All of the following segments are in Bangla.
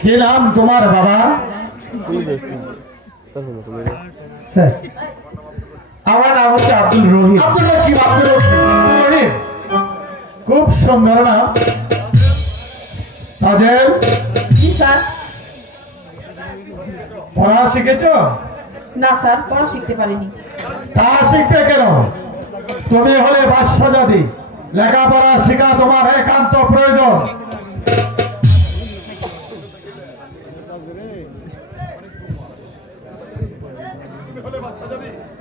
কি নাম তোমার বাবা? স্যার। আমার নাম হচ্ছে আব্দুল রহিম। আব্দুল রহিম। আব্দুল রহিম। খুব সুন্দর নাম তাজেল? পড়া শিখেছ? না স্যার পড়া শিখতে পারিনি। তা শিখবে কেন? তুমি হলে বাদশা বাদশাজাদি লেখাপড়া শেখা তোমার একান্ত প্রয়োজন।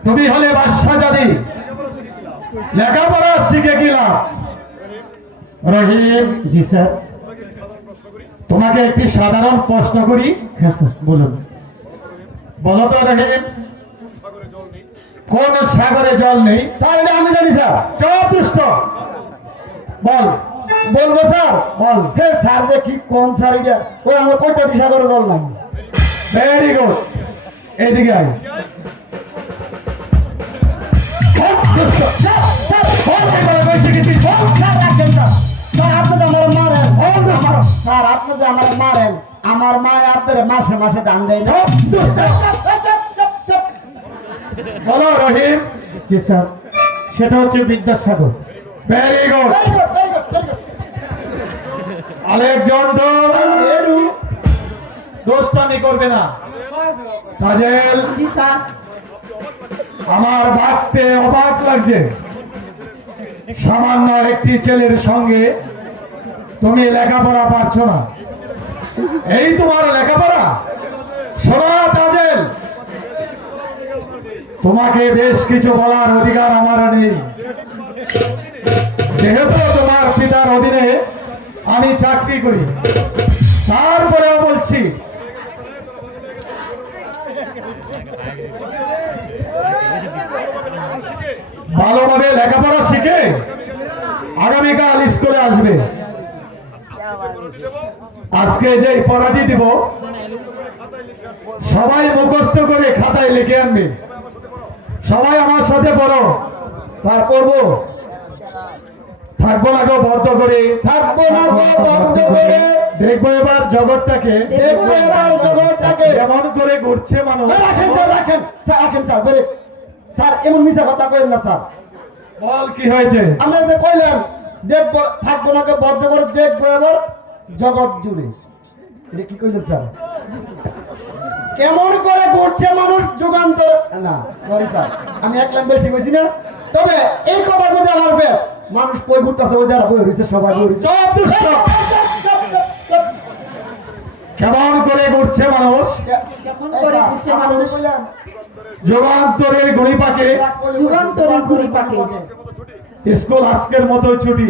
তুমি হলে বাদশাজাদি লেখাপড়া শিখে গেলাম রহিম, জি স্যার। তোমাকে একটি সাধারণ প্রশ্ন করি। হ্যাঁ বলুন। বলো তো, রহিম। কোন সাগরে জল নেই? আমি জানি, স্যার। যথেষ্ট বল। বলব স্যার? বল। হে স্যার দেখি কোন স্যার এটা? ও আমার কয়টা দিশা করে জল নাই। ভেরি গুড এদিকে আয়। তো। আমার মারেন আমার- স্যার। আপনি আমার মারেন আমার মা আপনার মাসে মাসে দান দেয় না। বলো রহিম। জি স্যার। সেটা হচ্ছে বিদ্যাসাগর। ভেরি গুড আলেকজান্ডার দোস্তামি করবে না। কাজেল জি স্যার। আমার ভাবতে অবাক লাগছে। সামান্য একটি ছেলের সঙ্গে তুমি লেখাপড়া পারছ না। এই তোমার লেখাপড়া? শোনা তাজেল তোমাকে বেশ কিছু বলার অধিকার আমার নেই। যেহেতু তোমার পিতার অধীনে আমি চাকরি করি। তারপরেও বলছি, ভালোভাবে লেখাপড়া শিখে আগামীকাল স্কুলে আসবে। আজকে যে পড়াটি দিব, সবাই মুখস্থ করে খাতায় লিখে আনবে। সবাই আমার সাথে পড়ো। স্যার, পড়ব? থাকব না গো বদ্ধ করে। থাকব না গো বদ্ধ করে। দেখব এবার জগৎটাকে। দেখব এবার জগৎটাকে। কেমন করে ঘুরছে মানুষ। রাখেন স্যার রাখেন। স্যার রাখেন স্যার বেরে স্যার এমন মিশা কথা কইেন না স্যার। বল কি হয়েছে? আমরা যে কইলাম দেখব থাকব না গো বদ্ধ করে দেখব এবার জগৎ জুড়ে। এটা কি কইলেন স্যার? কেমন করে ঘুরছে মানুষ যুগান্তর না সরি স্যার আমি এক লাইন বেশি কইছি না। তবে এই কথার মধ্যে আমার বেশ। মানুষ বই ঘুরতেছে ওই যারা বই রয়েছে সবাই বই কেমন করে ঘুরছে মানুষ? ঘুরছে মানুষ? যুগান্তরের ঘুড়ি পাকে। যুগান্তরের ঘুড়ি পাকে। স্কুল আজকের মতো ছুটি।